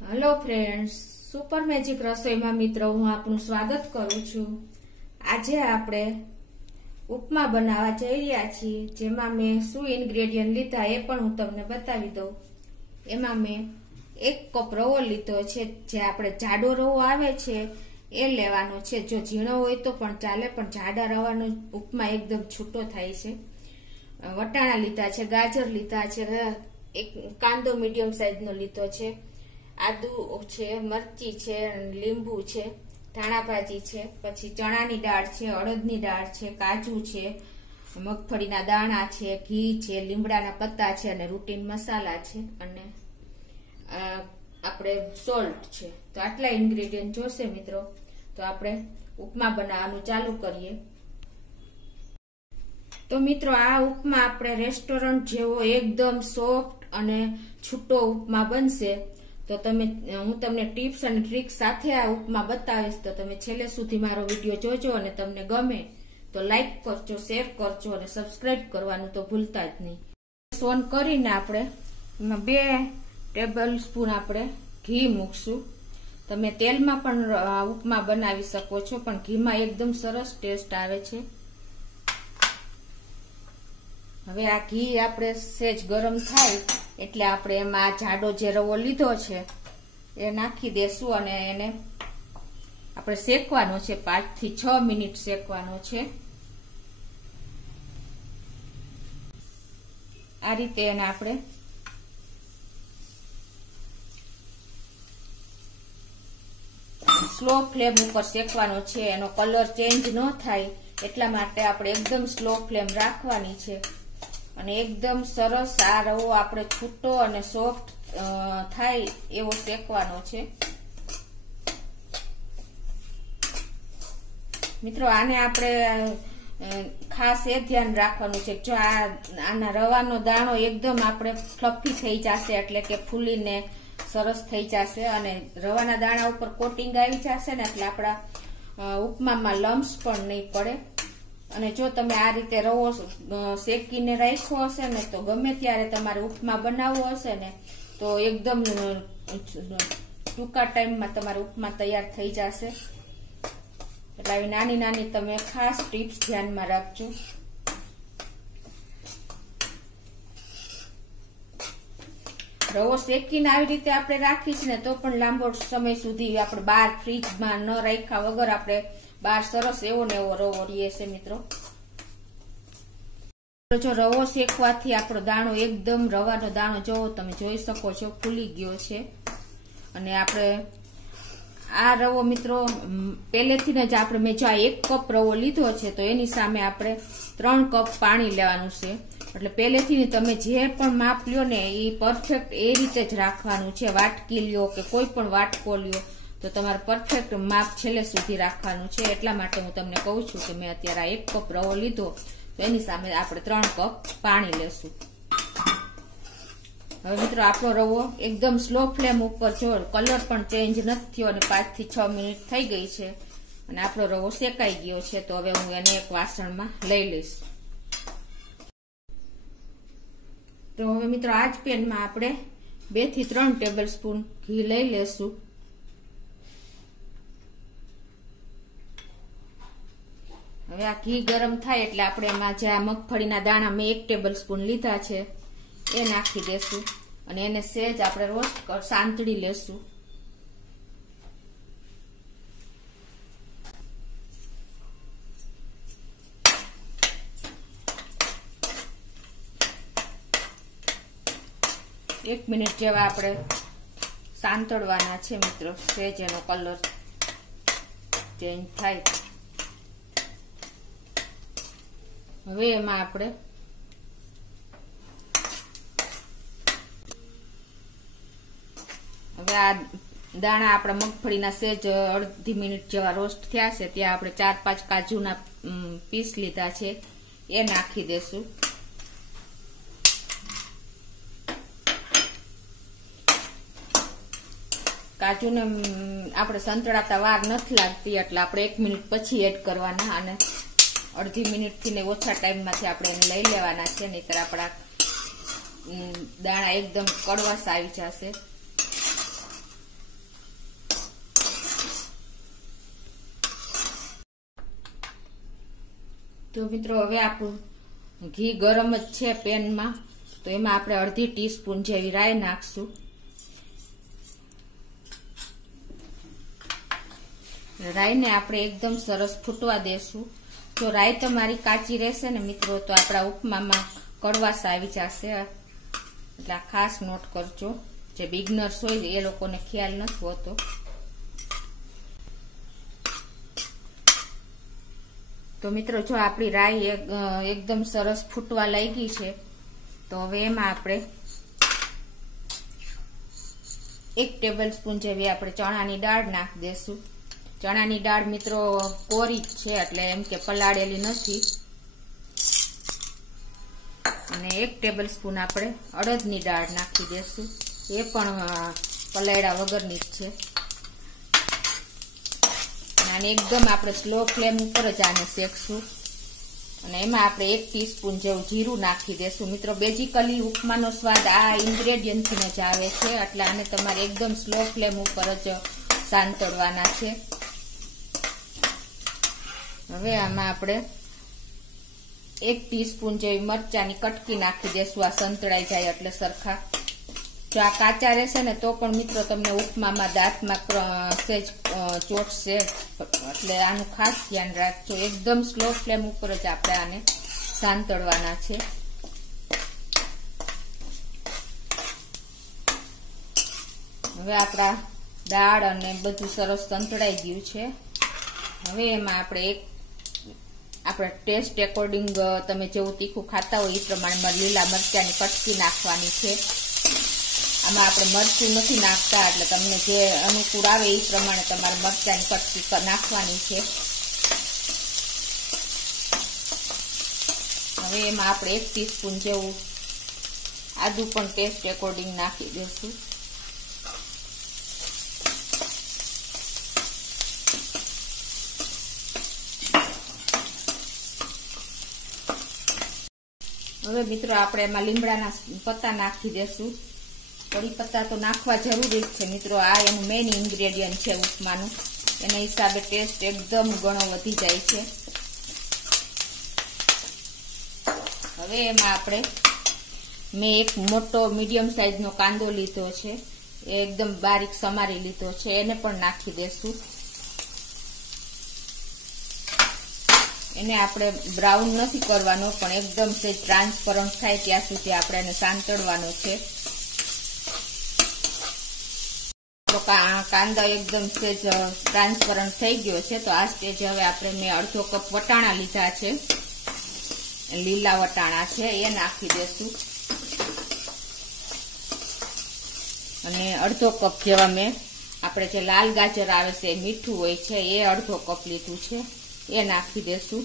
Hello friends, super magic રસોઈમાં મિત્રો હું આપનું સ્વાગત કરું છું। આજે આપણે ઉપમા બનાવવા જઈ રહ્યા છીએ, જેમાં મેં શું ઇન્ગ્રેડિયન્ટ લીધા એ પણ હું તમને બતાવી દઉં। એમાં મેં 1 કપ રવો લીધો છે, જે આપણે જાડો રવો આવે છે એ લેવાનો છે। જો ઝીણો હોય તો પણ ચાલે, પણ જાડા રવાનો ઉપમા એકદમ છૂટો થાય છે। વટાણા લીધા છે, ગાજર લીધા છે, એક કાંદો મીડિયમ સાઈઝનો લીધો છે, આદુ છે, મરચી છે, લીંબુ છે, ધાણા ભાજી છે, પછી ચણાની દાળ છે, અડદની દાળ છે, કાજુ છે, મગફળીના દાણા છે, ઘી છે, લીમડાના પત્તા છે અને રૂટીન મસાલા છે અને આપણે સોલ્ટ છે। તો આટલા ઇન્ગ્રેડિયન્ટ જોશે મિત્રો। તો આપણે ઉપમા બનાવવાનું ચાલુ કરીએ। તો મિત્રો આ ઉપમા આપણે રેસ્ટોરન્ટ જેવો એકદમ સોફ્ટ અને છૂટો ઉપમા બનશે। તો હું તમને ટિપ્સ અને ટ્રિક્સ સાથે આ ઉપમા બતાવીશ, તો તમે છેલ્લે સુધી મારો વિડીયો જોજો અને તમને ગમે તો લાઈક કરજો, શેર કરજો અને સબસ્ક્રાઇબ કરવાનું તો ભૂલતા જ નહીં। ઓન કરીને આપણે એમાં 2 ટેબલ સ્પૂન આપણે ઘી મૂકશું। તમે તેલમાં પણ ઉપમા બનાવી શકો છો, પણ ઘીમાં એકદમ સરસ ટેસ્ટ આવે છે। હવે આ ઘી આપણે સેજ ગરમ થાય એટલે આપણે એમાં જાડો જે રવો લીધો છે એ નાખી દેશું અને એને આપણે શેકવાનો છે। 5 થી 6 મિનિટ શેકવાનો છે। આ રીતે એને આપણે સ્લો ફ્લેમ ઉપર શેકવાનો છે। એનો કલર ચેન્જ ન થાય એટલા માટે આપણે એકદમ સ્લો ફ્લેમ રાખવાની છે અને એકદમ સરસ આ રવો આપણે છૂટો અને સોફ્ટ થાય એવો શેકવાનો છે। મિત્રો આને આપણે ખાસ એ ધ્યાન રાખવાનું છે, જો આના રવાનો દાણો એકદમ આપણે ફ્લફી થઈ જશે એટલે કે ફૂલીને સરસ થઈ જશે અને રવાના દાણા ઉપર કોટિંગ આવી જશે ને એટલે આપણા ઉપમામાં લમ્સ પણ નહીં પડે। અને જો તમે આ રીતે રવો શેકીને રાખ્યો હશે ને તો ગમે ત્યારે તમારે ઉપમા બનાવવો હશે ને તો એકદમ ટૂંકા ટાઈમમાં તમારો ઉપમા તૈયાર થઈ જશે। એટલે આવી નાની નાની તમે ખાસ ટિપ્સ ધ્યાનમાં રાખજો। રવો શેકીને આવી રીતે આપણે રાખીશ ને તો પણ લાંબો સમય સુધી આપણે બહાર ફ્રીજમાં ન રાખ્યા વગર આપણે બહાર સરસ એવો ને એવો રવો રહે છે મિત્રો। જો રવો શેકવાથી આપણો દાણો એકદમ રવાનો દાણો જોવો તમે જોઈ શકો છો ફૂલી ગયો છે। અને આપણે આ રવો મિત્રો પહેલેથી જ આપણે મેં જો 1 કપ રવો લીધો છે તો એની સામે આપણે 3 કપ પાણી લેવાનું છે। એટલે પહેલેથી તમે જે પણ માપ લ્યો ને એ પરફેક્ટ એ રીતે જ રાખવાનું છે। વાટકી લ્યો કે કોઈ પણ વાટકો લ્યો તો તમારે પરફેક્ટ માપ છેલ્લે સુધી રાખવાનું છે। એટલા માટે હું તમને કહું છું કે મેં અત્યારે 1 કપ રવો લીધો તો એની સામે આપણે 3 કપ પાણી લેશું। હવે મિત્રો આપણો રવો એકદમ સ્લો ફ્લેમ ઉપર જો કલર પણ ચેન્જ નથી થયો અને 5 થી 6 મિનિટ થઈ ગઈ છે અને આપણો રવો શેકાઈ ગયો છે। તો હવે હું એને એક વાસણમાં લઈ લઈશ। તો હવે મિત્રો આ જ પેનમાં આપણે 2 થી 3 ટેબલ સ્પૂન ઘી લઈ લેશું। હવે આ ઘી ગરમ થાય એટલે આપણે એમાં જે આ મગફળીના દાણા મેં 1 ટેબલ સ્પૂન લીધા છે એ નાખી દેશું અને એને સહેજ આપણે રોસ્ટ સાંતળી લેશું। એક મિનિટ જેવા આપણે સાંતળવાના છે મિત્રો, સહેજ એનો કલર ચેન્જ થાય। હવે એમાં આપણે આ દાણા આપણા મગફળીના સહેજ અડધી મિનિટ જેવા રોસ્ટ થયા છે ત્યાં આપણે 4-5 કાજુના પીસ લીધા છે એ નાખી દેશું। કાજુને આપણે સંતળાતા વાર નથી લાગતી એટલે આપણે 1 મિનિટ પછી એડ કરવાના અને અડધી મિનિટથી ને ઓછા ટાઈમમાંથી આપણે એને લઈ લેવાના છે, નહીતર આપણા દાણા એકદમ કડવાશ આવી જશે। તો મિત્રો હવે આપણું ઘી ગરમ જ છે પેનમાં, તો એમાં આપણે અડધી ટીસ્પૂન જેવી રાઈ નાખશું. રાઈને આપણે એકદમ સરસ ફૂટવા દેશું. જો રાઈ તમારી કાચી રહેશે ને મિત્રો તો આપણા ઉપમામાં કડવાશ આવી જશે, એટલે આ ખાસ નોટ કરજો. જે બિગનર્સ હોય એ લોકોને ખ્યાલ નથી હોતો. તો મિત્રો જો આપણી રાઈ એકદમ સરસ ફૂટવા લાગી છે, તો હવે એમાં આપણે 1 ટેબલ સ્પૂન જેવી આપણે ચણાની દાળ નાખી દેશું. ચણાની દાળ મિત્રો કોરી જ છે, એટલે એમ કે પલાળેલી નથી. અને 1 ટેબલ સ્પૂન આપણે અડદની દાળ નાખી દેશું, એ પણ પલાળ્યા વગરની જ છે. અને એકદમ આપણે સ્લો ફ્લેમ ઉપર જ આને શેકશું. અને એમાં આપણે 1 ટીસ્પૂન જેવું જીરું નાખી દેશું. મિત્રો બેઝિકલી ઉપમાનો સ્વાદ આ ઇન્ગ્રેડિયન્ટથી જ આવે છે, એટલે આને તમારે એકદમ સ્લો ફ્લેમ ઉપર જ સાંતળવાના છે. હવે આમાં આપણે 1 ટીસ્પૂન જેવી મરચાની કટકી નાખી દેશું, આ સંતળાઈ જાય એટલે સરખા. જો આ કાચા રહેશે ને તો પણ મિત્રો તમને ઉપમામાં દાંતમાં સેજ ચોટશે, એટલે આનું ખાસ ધ્યાન રાખજો. એકદમ સ્લો ફ્લેમ ઉપર જ આપણે આને સાંતળવાના છે. હવે આપણા દાળ અને બધું સરસ સંતળાઈ ગયું છે. હવે એમાં આપણે ટેસ્ટ એકોર્ડિંગ તમે જેવું તીખું ખાતા હોય એ પ્રમાણે લીલા મરચાની કટકી નાખવાની છે. આમાં આપણે મરચું નથી નાખતા, એટલે તમને જે અનુકૂળ આવે એ પ્રમાણે તમારે મરચાની કટકી નાખવાની છે. હવે એમાં આપણે 1 ટીસ્પૂન જેવું આદુ પણ ટેસ્ટ એકોર્ડિંગ નાખી દઈશું. હવે મિત્રો આપણે એમાં લીમડાના પત્તા નાખી દેશું. કઢી પત્તા તો નાખવા જરૂરી જ છે મિત્રો, આ એનું મેઇન ઇન્ગ્રેડિયન્ટ છે ઉપમાનું. એના હિસાબે ટેસ્ટ એકદમ ઘણો વધી જાય છે. હવે એમાં મેં એક મોટો મીડિયમ સાઈઝનો કાંદો લીધો છે, એ એકદમ બારીક સમારી લીધો છે, એને પણ નાખી દેશું. એને આપણે બ્રાઉન નથી કરવાનો, પણ એકદમ સે ટ્રાન્સપરન્ટ થાય ત્યાં સુધી આપણે એને સાંતળવાનો છે. કાંદા એકદમ સેજ ટ્રાન્સપરન્ટ થઈ ગયો છે, તો આ સ્ટેજ હવે આપણે મેં અડધો કપ વટાણા લીધા છે, લીલા વટાણા છે, એ નાખી દેશું. અને અડધો કપ જેવા મેં આપણે જે લાલ ગાજર આવે છે મીઠું હોય છે, એ અડધો કપ લીધું છે, એ નાખી દેશું.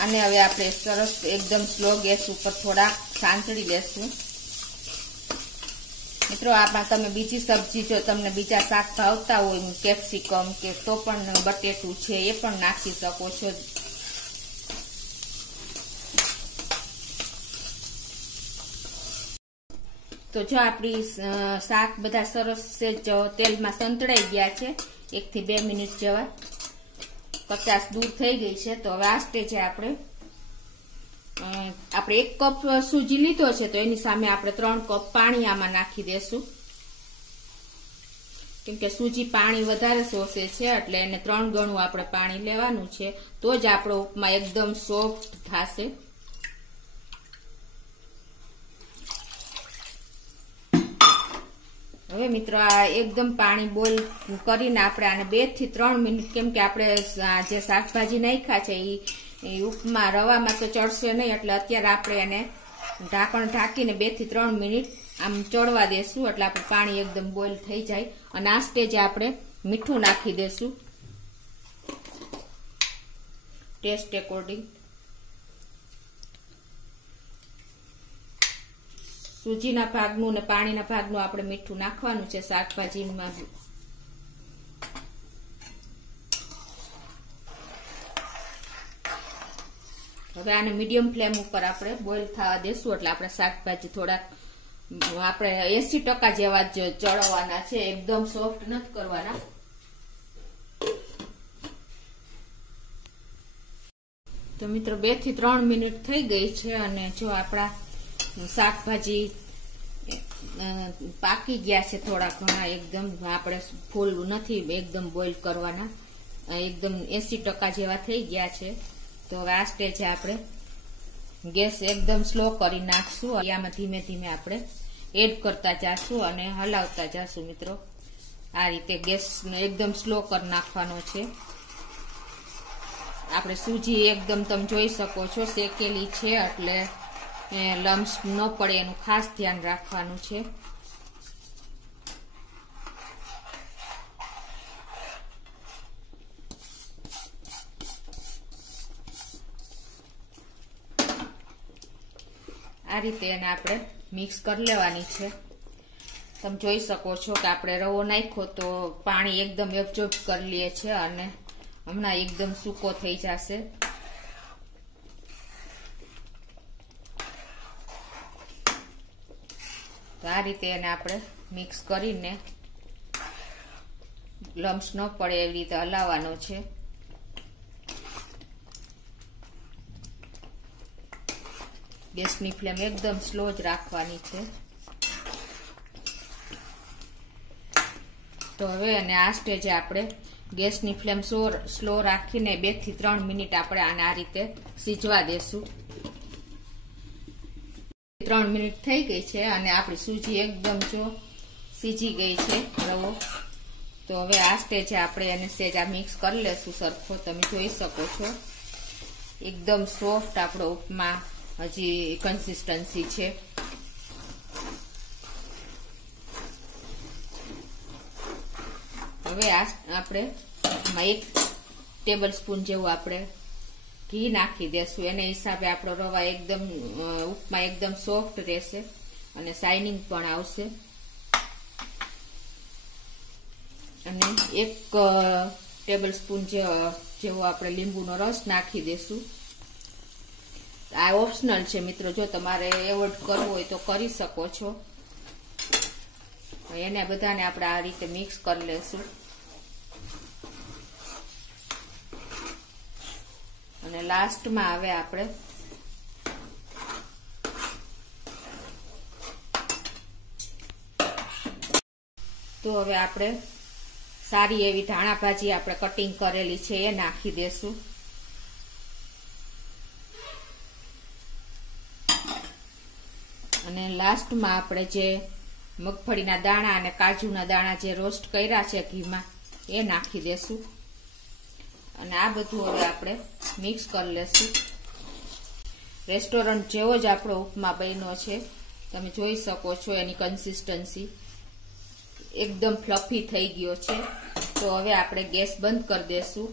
આને હવે આપણે સરસ એકદમ સ્લો ગેસ ઉપર થોડા સાંતળી લેશું. મિત્રો આમાં તમે બીજી સબ્જી, જો તમને બીજા શાક ભાવતા હોય, કેપ્સિકમ કે તો પણ બટેટું છે, એ પણ નાખી શકો છો. તો જો આપણી શાક બધા સરસ તેલમાં સંતળાઈ ગયા છે, 1 થી 2 મિનિટ જેવા કચાશ દૂર થઈ ગઈ છે. તો હવે આ સ્ટેજે આપણે 1 કપ સૂજી લીધો છે, તો એની સામે આપણે 3 કપ પાણી આમાં નાખી દેશું. કેમકે સૂજી પાણી વધારે શોષે છે, એટલે એને 3 ગણું આપણે પાણી લેવાનું છે, તો જ આપણો ઉપમા એકદમ સોફ્ટ થશે. હવે મિત્રો આ એકદમ પાણી બોઇલ કરીને આપણે આને 2 થી 3 મિનિટ, કેમ કે આપણે જે શાકભાજી નાખ્યા છે એ ઉપમા રવામાં તો ચડશે નહીં, એટલે અત્યારે આપણે એને ઢાંકણ ઢાંકીને 2 થી 3 મિનિટ આમ ચડવા દેશું, એટલે આપણું પાણી એકદમ બોઇલ થઈ જાય. અને આ સ્ટેજે આપણે મીઠું નાખી દેશું ટેસ્ટ એકોર્ડિંગ. સૂજીના ભાગનું ને પાણીના ભાગનું આપણે મીઠું નાખવાનું છે શાકભાજીમાં. હવે આને મીડિયમ ફ્લેમ ઉપર આપણે બોઇલ થવા દેશું, એટલે આપણે શાકભાજી થોડાક આપણે 80% જેવા જ ચડવવાના છે, એકદમ સોફ્ટ નથી કરવાના. તો મિત્રો 2 થી 3 મિનિટ થઈ ગઈ છે અને જો આપણા શાકભાજી પાકી ગયા છે થોડા ઘણા, એકદમ આપણે ફૂલ નથી એકદમ બોઇલ કરવાના, એકદમ 80% જેવા થઈ ગયા છે. તો હવે આ સ્ટેજે આપણે ગેસ એકદમ સ્લો કરી નાખશું. આમાં ધીમે ધીમે આપણે એડ કરતા જાશું અને હલાવતા જાશું મિત્રો. આ રીતે ગેસ એકદમ સ્લો કરી નાખવાનો છે. આપણે સૂજી એકદમ તમે જોઈ શકો છો શેકેલી છે, એટલે લમ્સ ન પડે એનું ખાસ ધ્યાન રાખવાનું છે. આ રીતે એને આપણે મિક્સ કરી લેવાની છે. તમે જોઈ શકો છો કે આપણે રવો નાખ્યો તો પાણી એકદમ એબ્ઝોર્બ કરી લે છે અને હમણાં એકદમ સૂકો થઈ જશે. તો આ રીતે એને આપણે મિક્સ કરીને લમ્સ ન પડે એવી રીતે હલાવવાનો છે. ગેસની ફ્લેમ એકદમ સ્લો જ રાખવાની છે. તો હવે અને આ સ્ટેજે આપણે ગેસની ફ્લેમ સ્લો રાખીને 2 થી 3 મિનિટ આપણે આને આ રીતે સીજવા દેશું. 3 મિનિટ થઈ ગઈ છે અને આપણી સૂજી એકદમ જો સીજી ગઈ છે રવો. તો હવે આ સ્ટેજે આપણે એને સેજ આ મિક્સ કરી લેશું સરખો. તમે જોઈ શકો છો એકદમ સોફ્ટ આપણો ઉપમા હજી કન્સિસ્ટન્સી છે. હવે આપણે 1 ટેબલ સ્પૂન જેવું આપણે ઘી નાખી દેશું. એને હિસાબે આપણો રવા એકદમ ઉપમા એકદમ સોફ્ટ રહેશે અને શાઇનિંગ પણ આવશે. અને 1 ટેબલ સ્પૂન જેવો આપણે લીંબુનો રસ નાખી દેશું. આ ઓપ્શનલ છે મિત્રો, જો તમારે એવોર્ડ કરવો હોય તો કરી શકો છો. એને બધાને આપણે આ રીતે મિક્સ કરી લેશું. અને લાસ્ટમાં હવે આપણે હવે આપણે સારી એવી ધાણા ભાજી આપણે કટિંગ કરેલી છે એ નાખી દેશું. અને લાસ્ટમાં આપણે જે મગફળીના દાણા અને કાજુના દાણા જે રોસ્ટ કર્યા છે ઘીમાં એ નાખી દેશું. અને આ બધું હવે આપણે મિક્સ કરી લેશું. રેસ્ટોરન્ટ જેવો જ આપણો ઉપમા બન્યો છે. તમે જોઈ શકો છો એની કન્સિસ્ટન્સી એકદમ ફ્લફી થઈ ગયો છે. તો હવે આપણે ગેસ બંધ કરી દેશું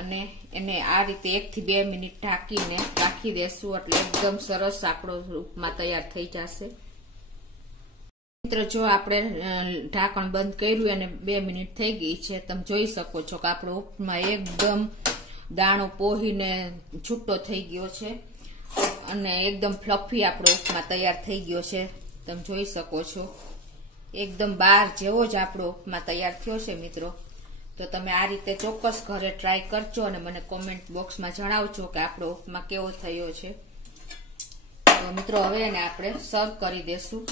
અને એને આ રીતે 1 થી 2 મિનિટ ઢાંકીને રાખી દેશું. એટલે એકદમ સરસ આપણો ઉપમા તૈયાર થઈ જશે. મિત્રો જો આપણે ઢાંકણ બંધ કર્યું અને 2 મિનિટ થઈ ગઈ છે. તમે જોઈ શકો છો કે આપણો ઉપમા એકદમ દાણો પોહીને છૂટો થઈ ગયો છે અને એકદમ ફ્લફી આપણો ઉપમા તૈયાર થઈ ગયો છે. તમે જોઈ શકો છો એકદમ બાર જેવો જ આપણો ઉપમા તૈયાર થયો છે મિત્રો. તો તમે આ રીતે ચોક્કસ ઘરે ટ્રાય કરજો અને મને કોમેન્ટ બોક્સમાં જણાવજો કે આપણો ઉપમા કેવો થયો છે. તો મિત્રો હવે એને આપણે સર્વ કરી દેશું.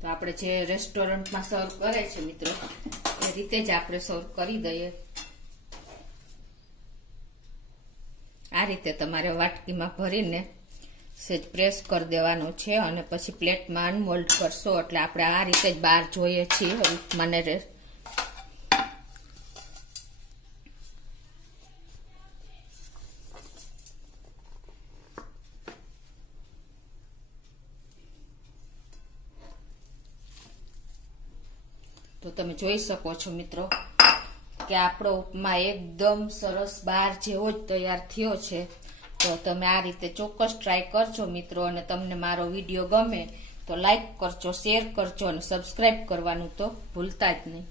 તો આપણે જે રેસ્ટોરન્ટમાં સર્વ કરે છે મિત્રો એ રીતે જ આપણે સર્વ કરી દઈએ. આ રીતે તમારે વાટકીમાં ભરીને સેજ પ્રેસ કરી દેવાનો છે અને પછી પ્લેટમાં અનમોલ્ડ કરશો એટલે આપણે આ રીતે જ બહાર જોઈએ છીએ ઉપમાને. તો તમે જોઈ શકો છો મિત્રો કે આપણો ઉપમા એકદમ સરસ બાર જેવો જ તૈયાર થયો છે. તો તમે આ રીતે ચોક્કસ ટ્રાય કરજો મિત્રો. અને તમને મારો વિડીયો ગમે તો લાઈક કરજો, શેર કરજો અને સબસ્ક્રાઇબ કરવાનું તો ભૂલતા જ નહીં.